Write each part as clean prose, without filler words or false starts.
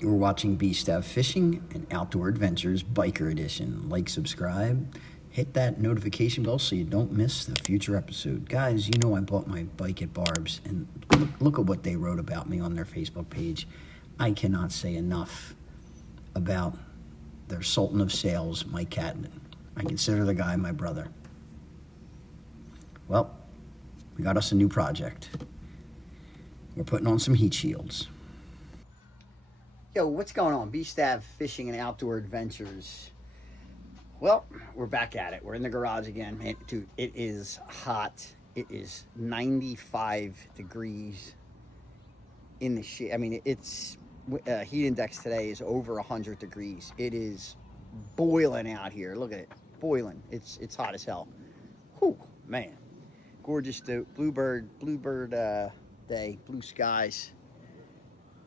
You're watching B Stav Fishing and Outdoor Adventures Biker Edition. Like, subscribe, hit that notification bell so you don't miss the future episode. Guys, you know I bought my bike at Barb's, and look at what they wrote about me on their Facebook page. I cannot say enough about their Sultan of Sales, Mike Cadman. I consider the guy my brother. Well, we got us a new project. We're putting on some heat shields. Yo, what's going on? B Stav Fishing and Outdoor Adventures. Well, we're back at it. We're in the garage again. Man, dude, it is hot. It is 95 degrees in the shade. I mean, it's heat index today is over 100 degrees. It is boiling out here. Look at it, boiling. It's hot as hell. Whew, man, gorgeous. Bluebird day, blue skies.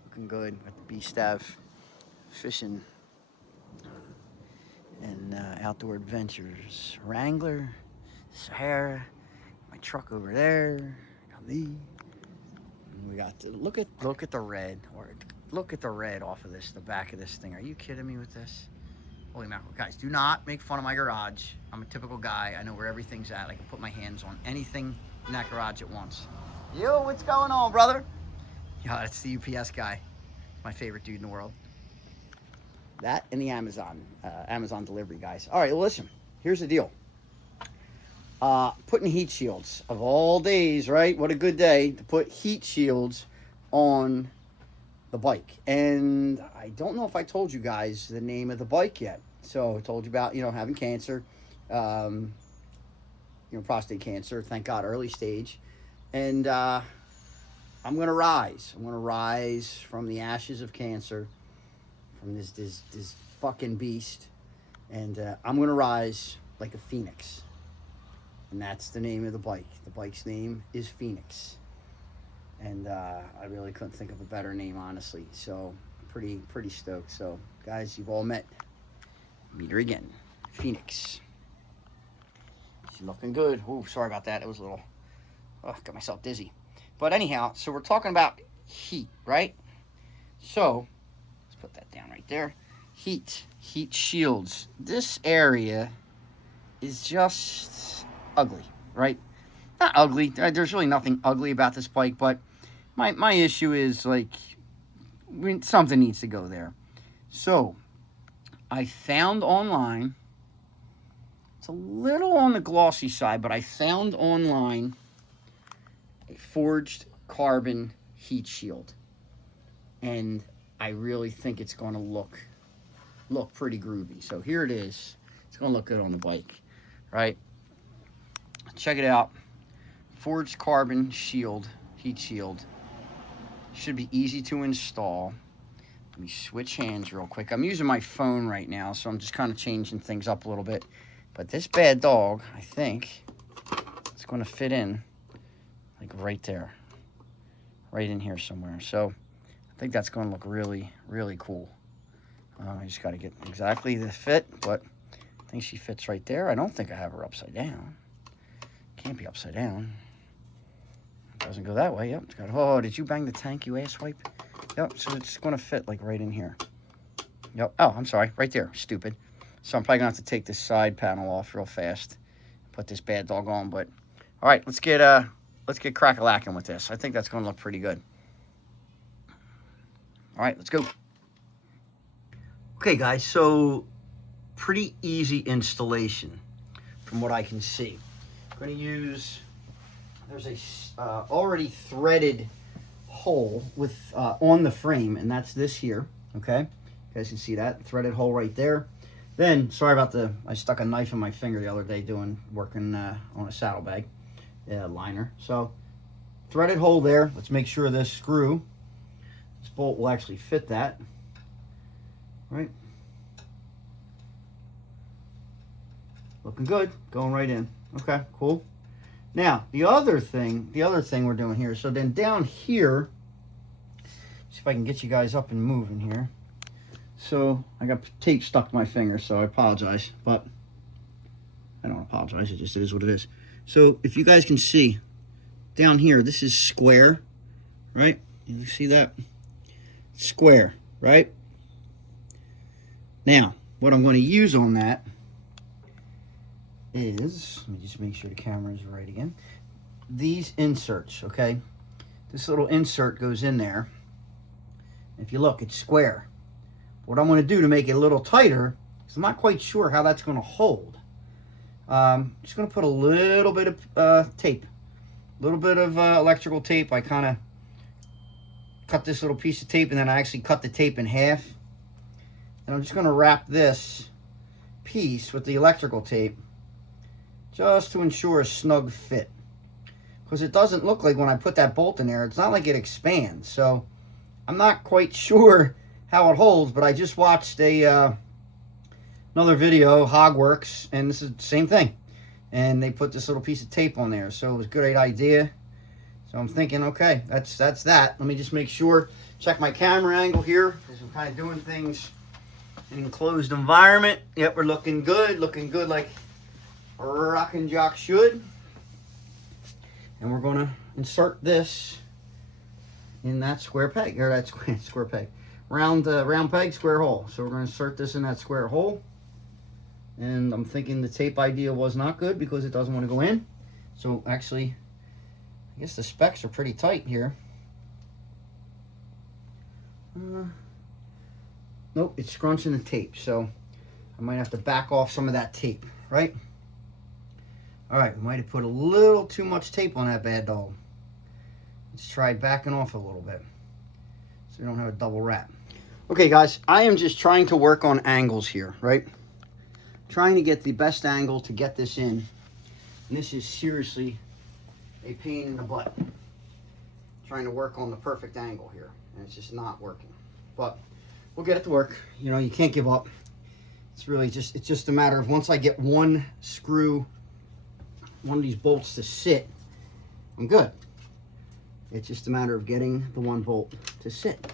Looking good with the B Stav Fishing and Outdoor Adventures. Wrangler, Sahara, my truck over there. Got the, and we got look at the red, or look at the red off of this, the back of this thing. Are you kidding me with this? Holy mackerel, guys! Do not make fun of my garage. I'm a typical guy. I know where everything's at. I can put my hands on anything in that garage at once. Yo, what's going on, brother? Yeah, that's the UPS guy. My favorite dude in the world. That and the Amazon delivery guys. All right, well, listen. Here's the deal. Putting heat shields of all days, right? What a good day to put heat shields on the bike. And I don't know if I told you guys the name of the bike yet. So I told you about, having cancer, prostate cancer. Thank God, early stage. And I'm gonna rise. I'm gonna rise from the ashes of cancer, from this fucking beast, and I'm gonna rise like a phoenix. And that's the name of the bike. The bike's name is Phoenix, and I really couldn't think of a better name, honestly. So pretty stoked. So guys, you've all met. Meet her again, Phoenix. She's looking good. Oh, sorry about that. It was a little. Oh, got myself dizzy. But anyhow, so we're talking about heat, right? So, let's put that down right there. Heat shields. This area is just ugly, right? Not ugly. There's really nothing ugly about this bike, but my issue is, something needs to go there. So, I found online, it's a little on the glossy side, but I found online a forged carbon heat shield, and I really think it's going to look pretty groovy. So here it is. It's going to look good on the bike, right? Check it out. Forged carbon shield, heat shield. Should be easy to install. Let me switch hands real quick. I'm using my phone right now, so I'm just kind of changing things up a little bit. But this bad dog, I think it's going to fit in right there, right in here somewhere. So I think that's going to look really, really cool. I just got to get exactly the fit, but I think she fits right there. I don't think I have her upside down. Can't be upside down. It doesn't go that way. Yep. It's got, oh, did you bang the tank, you asswipe? Yep. So it's going to fit right in here. Yep. Oh, I'm sorry. Right there. Stupid. So I'm probably going to have to take this side panel off real fast. Put this bad dog on. But all right, let's get crack-a-lacking with this. I think that's going to look pretty good. All right, let's go. Okay, guys, so pretty easy installation from what I can see. I'm going to use, there's a already threaded hole with on the frame, and that's this here, okay? You guys can see that threaded hole right there. Then, sorry about I stuck a knife in my finger the other day working on a saddlebag. Liner. So threaded hole there. Let's make sure this bolt will actually fit that. Right. Looking good. Going right in. Okay, cool. Now, the other thing we're doing here. So then down here, see if I can get you guys up and moving here. So I got tape stuck to my finger, so I apologize, but I don't apologize. It just is what it is. So if you guys can see down here, this is square, right? You see that? Square, right? Now, what I'm going to use on that is, let me just make sure the camera is right again. These inserts, okay? This little insert goes in there. If you look, it's square. What I'm going to do to make it a little tighter, is I'm not quite sure how that's going to hold. Just going to put a little bit of tape. A little bit of electrical tape. I kind of cut this little piece of tape, and then I actually cut the tape in half. And I'm just going to wrap this piece with the electrical tape just to ensure a snug fit. Because it doesn't look like when I put that bolt in there, it's not like it expands. So I'm not quite sure how it holds, but I just watched a another video, Hogworks, and this is the same thing. And they put this little piece of tape on there, so it was a great idea. So I'm thinking, okay, that's that. Let me just make sure, check my camera angle here, because I'm kind of doing things in an enclosed environment. Yep, we're looking good like a rockin' jock should. And we're going to insert this in that square peg, or that square peg. Round peg, square hole. So we're going to insert this in that square hole. And I'm thinking the tape idea was not good because it doesn't want to go in. So actually, I guess the specs are pretty tight here. Nope, it's scrunching the tape. So I might have to back off some of that tape, right? All right, we might have put a little too much tape on that bad dog. Let's try backing off a little bit so we don't have a double wrap. Okay, guys, I am just trying to work on angles here, right? Trying to get the best angle to get this in. And this is seriously a pain in the butt. Trying to work on the perfect angle here, and it's just not working. But we'll get it to work. You know, you can't give up. It's really just, it's just a matter of once I get one screw, one of these bolts to sit, I'm good. It's just a matter of getting the one bolt to sit.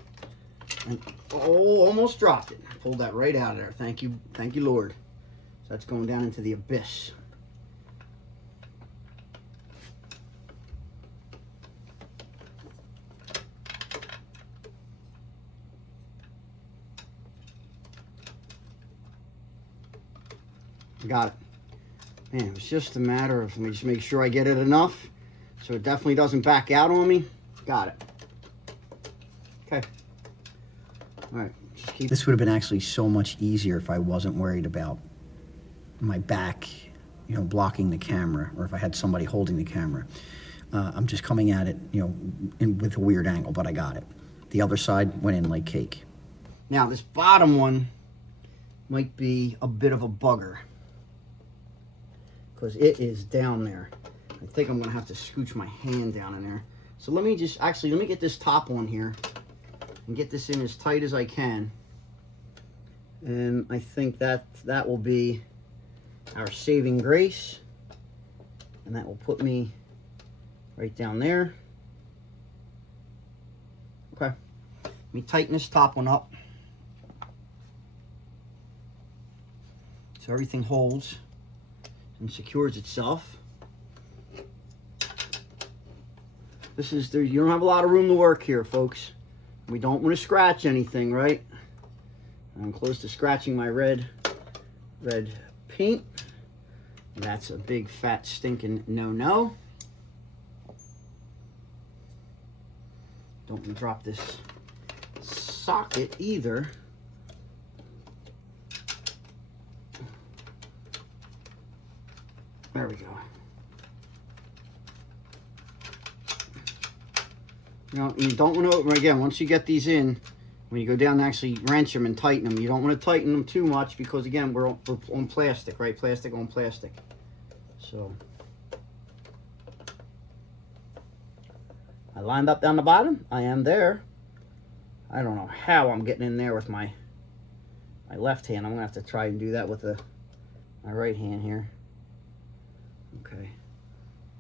And, oh, almost dropped it. Pulled that right out of there. Thank you, Lord. So that's going down into the abyss. Got it. Man, it's just a matter of, let me just make sure I get it enough so it definitely doesn't back out on me. Got it. Okay. All right. Just keep. This would have been actually so much easier if I wasn't worried about my back, you know, blocking the camera, or if I had somebody holding the camera. I'm just coming at it, you know, with a weird angle, but I got it. The other side went in like cake. Now, this bottom one might be a bit of a bugger, because it is down there. I think I'm going to have to scooch my hand down in there. So let me just, actually, let me get this top on here and get this in as tight as I can. And I think that will be our saving grace. And that will put me right down there. Okay. Let me tighten this top one up so everything holds and secures itself. This is there. You don't have a lot of room to work here, folks. We don't want to scratch anything, right? I'm close to scratching my red paint. That's a big fat stinking no-no. Don't want to drop this socket either. There we go. You know, you don't want to, again, once you get these in, when you go down and actually wrench them and tighten them, you don't want to tighten them too much because, again, we're on plastic, right? Plastic on plastic. So, I lined up down the bottom. I am there. I don't know how I'm getting in there with my left hand. I'm going to have to try and do that with my right hand here. Okay.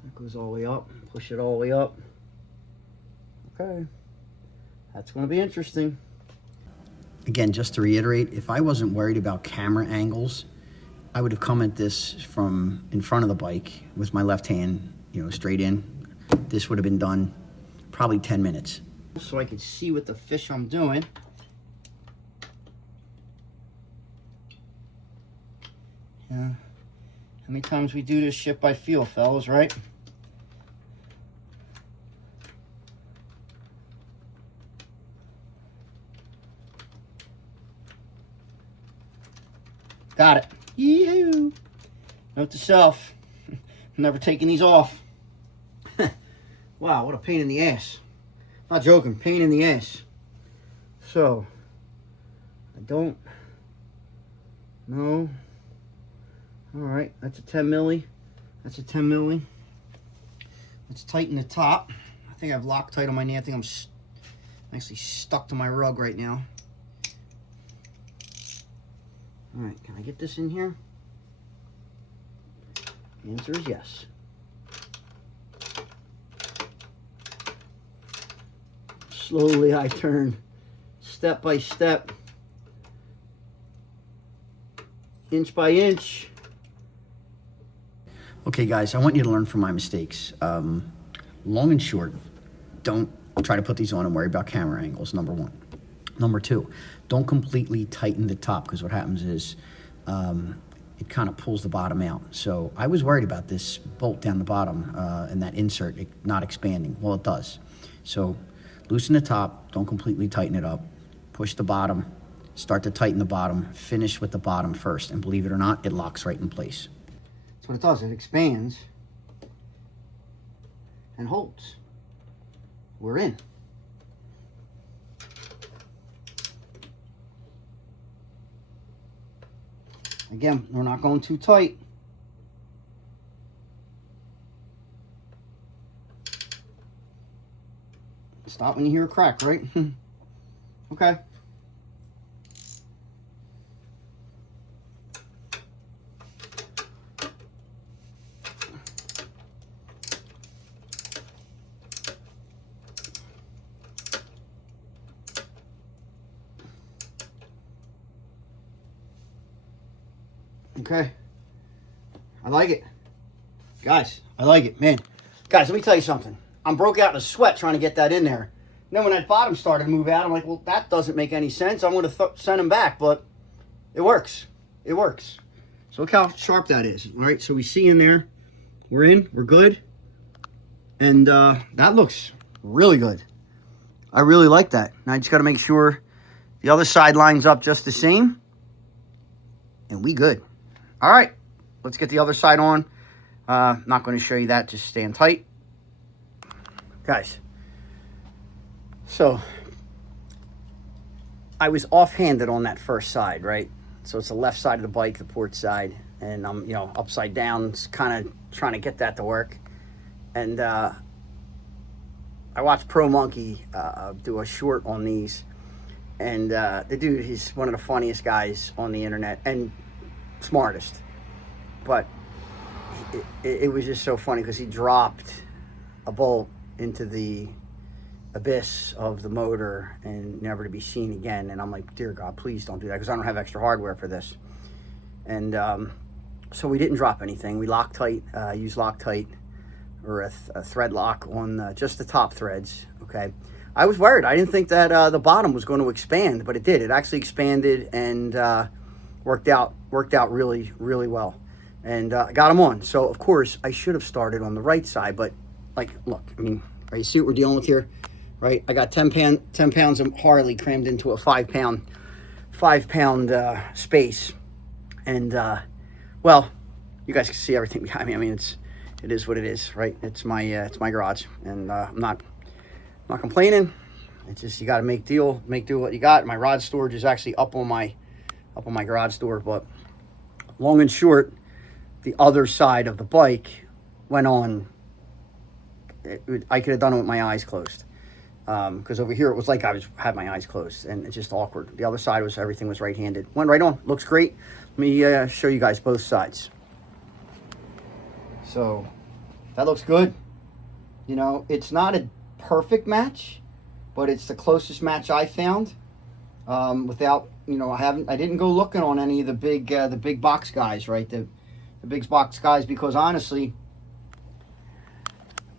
That goes all the way up. Push it all the way up. Okay. That's going to be interesting. Again, just to reiterate, if I wasn't worried about camera angles, I would have come at this from in front of the bike with my left hand, you know, straight in. This would have been done probably 10 minutes. So I could see what the fish I'm doing. Yeah. How many times we do this shit by feel, fellas, right? Got it. Yee-hoo. Note to self. I'm never taking these off. Wow, what a pain in the ass. Not joking, pain in the ass. So, I don't know. Alright, that's a 10 milli. That's a 10 milli. Let's tighten the top. I think I have Loctite on my knee. I think I'm actually stuck to my rug right now. Alright, can I get this in here? The answer is yes. Slowly I turn, step by step, inch by inch. Okay guys, I want you to learn from my mistakes. Long and short, don't try to put these on and worry about camera angles, number one. Number two, don't completely tighten the top, because what happens is it kind of pulls the bottom out. So I was worried about this bolt down the bottom and that insert not expanding. Well, it does. So loosen the top, don't completely tighten it up. Push the bottom, start to tighten the bottom, finish with the bottom first. And believe it or not, it locks right in place. That's what it does, it expands and holds. We're in. Again, we're not going too tight. Stop when you hear a crack, right? Okay. Okay. I like it. Guys, I like it, man. Guys, let me tell you something. I'm broke out in a sweat trying to get that in there. And then when that bottom started to move out, I'm like, well, that doesn't make any sense. I'm going to send them back, but it works. It works. So look how sharp that is. All right, so we see in there. We're in. We're good. And that looks really good. I really like that. Now I just got to make sure the other side lines up just the same. And we good. All right, let's get the other side on. Not going to show you that. Just stand tight. Guys, so I was offhanded on that first side, right? So it's the left side of the bike, the port side, and I'm, you know, upside down, kind of trying to get that to work. And I watched Pro Monkey do a short on these, and the dude, he's one of the funniest guys on the internet and smartest. But it was just so funny because he dropped a bolt into the abyss of the motor and never to be seen again. And I'm like, dear God, please don't do that, because I don't have extra hardware for this. And so we didn't drop anything. We Loctite, used Loctite or a thread lock on just the top threads. Okay, I was worried. I didn't think that the bottom was going to expand, but it did. It actually expanded and worked out really, really well. And I got them on. So of course I should have started on the right side, but like, look, I mean, right, you see what we're dealing with here, right? I got 10 pounds of Harley crammed into a 5 pound space. And well, you guys can see everything behind me. I mean, it is what it is, right? It's my garage, and I'm not complaining. It's just, you got to make do what you got. My rod storage is actually up on my garage door. But long and short, the other side of the bike went on. I could have done it with my eyes closed, because over here it was like I had my eyes closed, and it's just awkward. The other side was, everything was right-handed. Went right on. Looks great. Let me show you guys both sides. So that looks good. You know, it's not a perfect match, but it's the closest match I found. Without, you know, I didn't go looking on any of the big box guys, right? The big box guys, because honestly,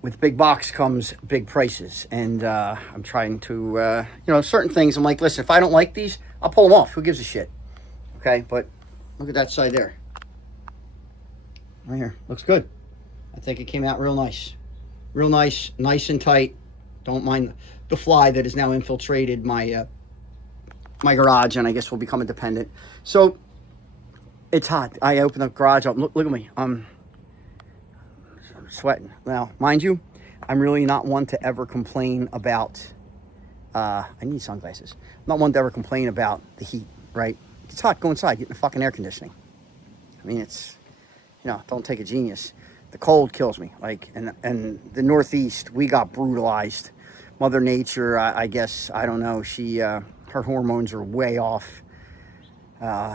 with big box comes big prices, and I'm trying to, you know, certain things, I'm like, listen, if I don't like these, I'll pull them off. Who gives a shit? Okay, but look at that side there. Right here. Looks good. I think it came out real nice. Real nice, nice and tight. Don't mind the fly that has now infiltrated my my garage, and I guess will become independent. So it's hot. I opened the garage up. Look at me. I'm sweating. Now, mind you, I'm really not one to ever complain about. I need sunglasses. I'm not one to ever complain about the heat. Right? It's hot. Go inside. Get in the fucking air conditioning. I mean, it's, you know, don't take a genius. The cold kills me. Like, and the Northeast, we got brutalized. Mother Nature, I guess, I don't know. She, her hormones are way off.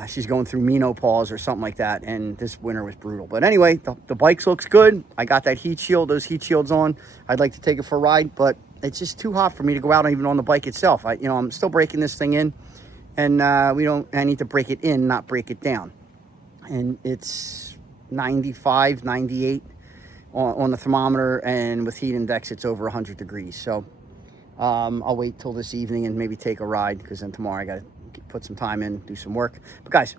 She's going through menopause or something like that. And this winter was brutal. But anyway, the bike looks good. I got that heat shield, those heat shields on. I'd like to take it for a ride, but it's just too hot for me to go out even on the bike itself. I'm still breaking this thing in. And I need to break it in, not break it down. And it's 95, 98 on the thermometer, and with heat index, it's over 100 degrees. So I'll wait till this evening and maybe take a ride, because then tomorrow I got to put some time in, do some work. But guys,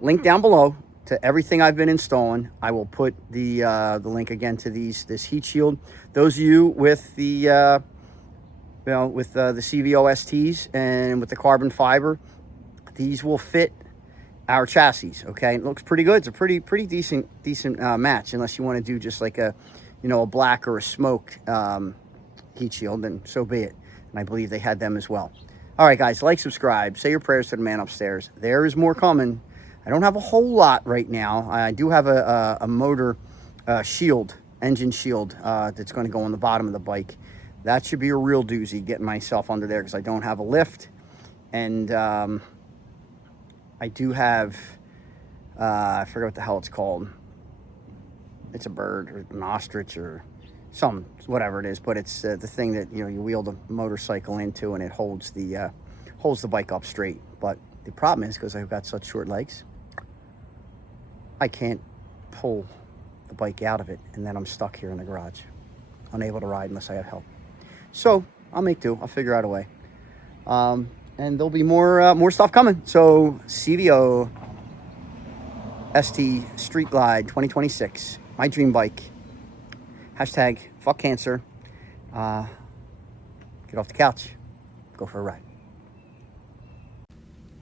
link down below to everything I've been installing. I will put the link again to this heat shield. Those of you with the with the CVO STs and with the carbon fiber, these will fit our chassis. Okay, it looks pretty good. It's a pretty decent match, unless you want to do just like a black or a smoked heat shield, then so be it. And I believe they had them as well. All right, guys, like, subscribe, say your prayers to the man upstairs. There is more coming. I don't have a whole lot right now. I do have a motor shield, engine shield, that's going to go on the bottom of the bike. That should be a real doozy, getting myself under there, because I don't have a lift. And I do have, I forget what the hell it's called. It's a bird or an ostrich or some, whatever it is. But it's the thing that you wheel the motorcycle into, and it holds the bike up straight. But the problem is, because I've got such short legs, I can't pull the bike out of it, and then I'm stuck here in the garage, unable to ride unless I have help. So I'll make do. I'll figure out a way. And there'll be more stuff coming. So CVO ST Street Glide 2026, my dream bike. Hashtag fuck cancer. Get off the couch, go for a ride.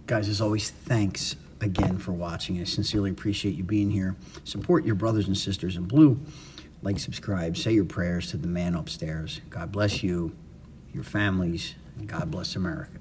Guys, as always, thanks again for watching. I sincerely appreciate you being here. Support your brothers and sisters in blue. Like, subscribe, say your prayers to the man upstairs. God bless you, your families, and God bless America.